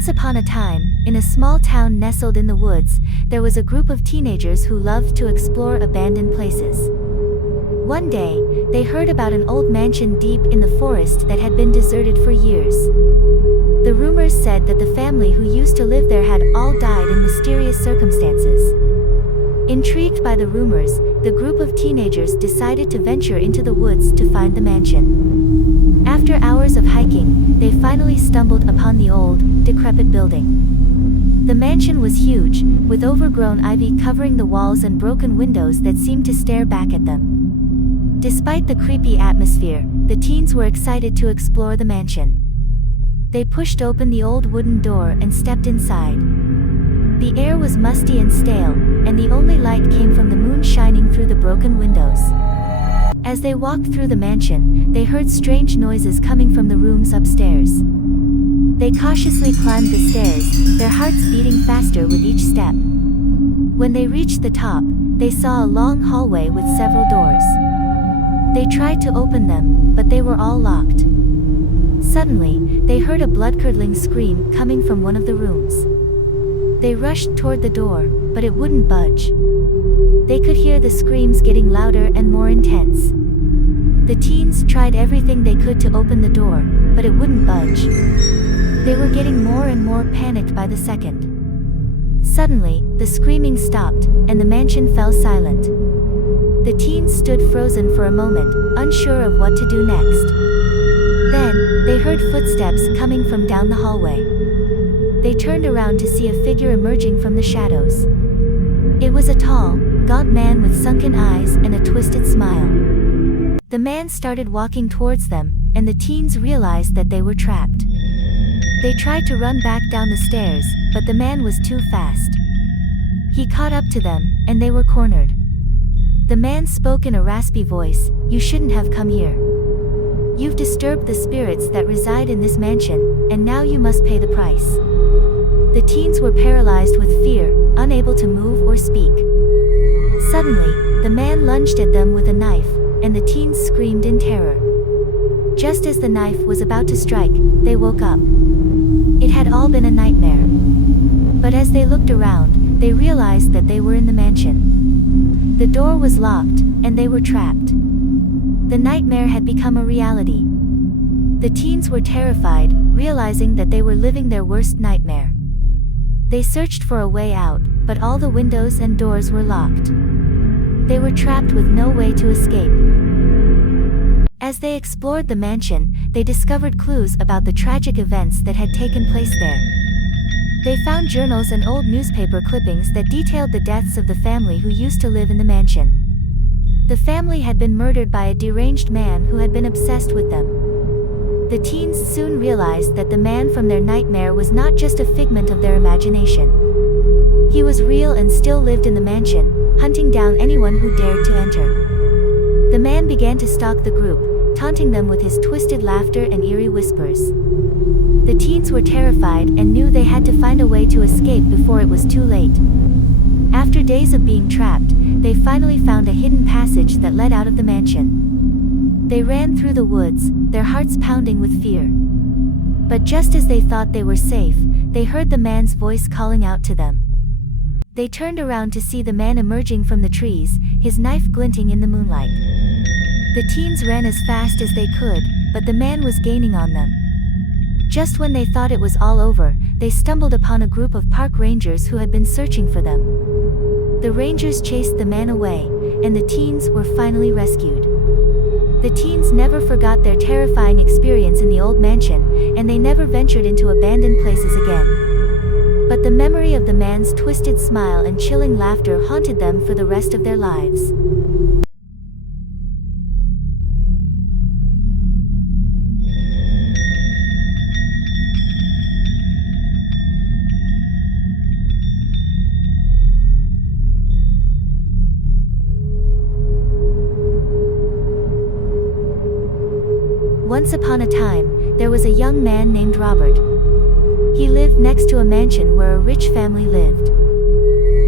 Once upon a time, in a small town nestled in the woods, there was a group of teenagers who loved to explore abandoned places. One day, they heard about an old mansion deep in the forest that had been deserted for years. The rumors said that the family who used to live there had all died in mysterious circumstances. Intrigued by the rumors, the group of teenagers decided to venture into the woods to find the mansion. After hours of hiking, they finally stumbled upon the old, decrepit building. The mansion was huge, with overgrown ivy covering the walls and broken windows that seemed to stare back at them. Despite the creepy atmosphere, the teens were excited to explore the mansion. They pushed open the old wooden door and stepped inside. The air was musty and stale, and the only light came from the moon shining through the broken windows. As they walked through the mansion, they heard strange noises coming from the rooms upstairs. They cautiously climbed the stairs, their hearts beating faster with each step. When they reached the top, they saw a long hallway with several doors. They tried to open them, but they were all locked. Suddenly, they heard a blood-curdling scream coming from one of the rooms. They rushed toward the door, but it wouldn't budge. They could hear the screams getting louder and more intense. The teens tried everything they could to open the door, but it wouldn't budge. They were getting more and more panicked by the second. Suddenly, the screaming stopped, and the mansion fell silent. The teens stood frozen for a moment, unsure of what to do next. Then, they heard footsteps coming from down the hallway. They turned around to see a figure emerging from the shadows. It was a tall, gaunt man with sunken eyes and a twisted smile. The man started walking towards them, and the teens realized that they were trapped. They tried to run back down the stairs, but the man was too fast. He caught up to them, and they were cornered. The man spoke in a raspy voice, "You shouldn't have come here. You've disturbed the spirits that reside in this mansion, and now you must pay the price." The teens were paralyzed with fear, unable to move or speak. Suddenly, the man lunged at them with a knife, and the teens screamed in terror. Just as the knife was about to strike, they woke up. It had all been a nightmare. But as they looked around, they realized that they were in the mansion. The door was locked, and they were trapped. The nightmare had become a reality. The teens were terrified, realizing that they were living their worst nightmare. They searched for a way out, but all the windows and doors were locked. They were trapped with no way to escape. As they explored the mansion, they discovered clues about the tragic events that had taken place there. They found journals and old newspaper clippings that detailed the deaths of the family who used to live in the mansion. The family had been murdered by a deranged man who had been obsessed with them. The teens soon realized that the man from their nightmare was not just a figment of their imagination. He was real and still lived in the mansion, hunting down anyone who dared to enter. The man began to stalk the group, taunting them with his twisted laughter and eerie whispers. The teens were terrified and knew they had to find a way to escape before it was too late. After days of being trapped, they finally found a hidden passage that led out of the mansion. They ran through the woods, their hearts pounding with fear. But just as they thought they were safe, they heard the man's voice calling out to them. They turned around to see the man emerging from the trees, his knife glinting in the moonlight. The teens ran as fast as they could, but the man was gaining on them. Just when they thought it was all over, they stumbled upon a group of park rangers who had been searching for them. The rangers chased the man away, and the teens were finally rescued. The teens never forgot their terrifying experience in the old mansion, and they never ventured into abandoned places again. But the memory of the man's twisted smile and chilling laughter haunted them for the rest of their lives. Once upon a time, there was a young man named Robert. He lived next to a mansion where a rich family lived.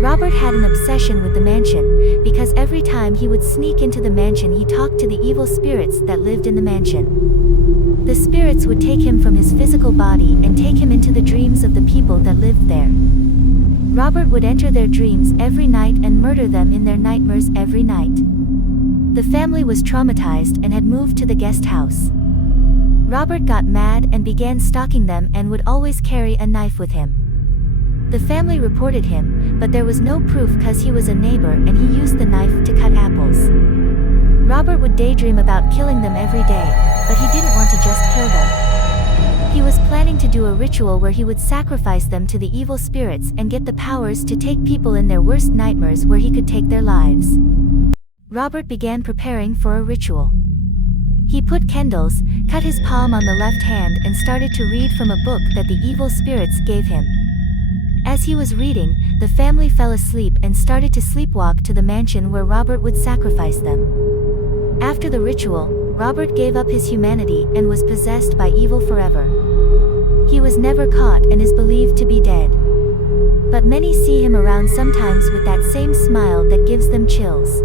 Robert had an obsession with the mansion, because every time he would sneak into the mansion he talked to the evil spirits that lived in the mansion. The spirits would take him from his physical body and take him into the dreams of the people that lived there. Robert would enter their dreams every night and murder them in their nightmares every night. The family was traumatized and had moved to the guest house. Robert got mad and began stalking them and would always carry a knife with him. The family reported him, but there was no proof cause he was a neighbor and he used the knife to cut apples. Robert would daydream about killing them every day, but he didn't want to just kill them. He was planning to do a ritual where he would sacrifice them to the evil spirits and get the powers to take people in their worst nightmares where he could take their lives. Robert began preparing for a ritual. He put candles, cut his palm on the left hand and started to read from a book that the evil spirits gave him. As he was reading, the family fell asleep and started to sleepwalk to the mansion where Robert would sacrifice them. After the ritual, Robert gave up his humanity and was possessed by evil forever. He was never caught and is believed to be dead. But many see him around sometimes with that same smile that gives them chills.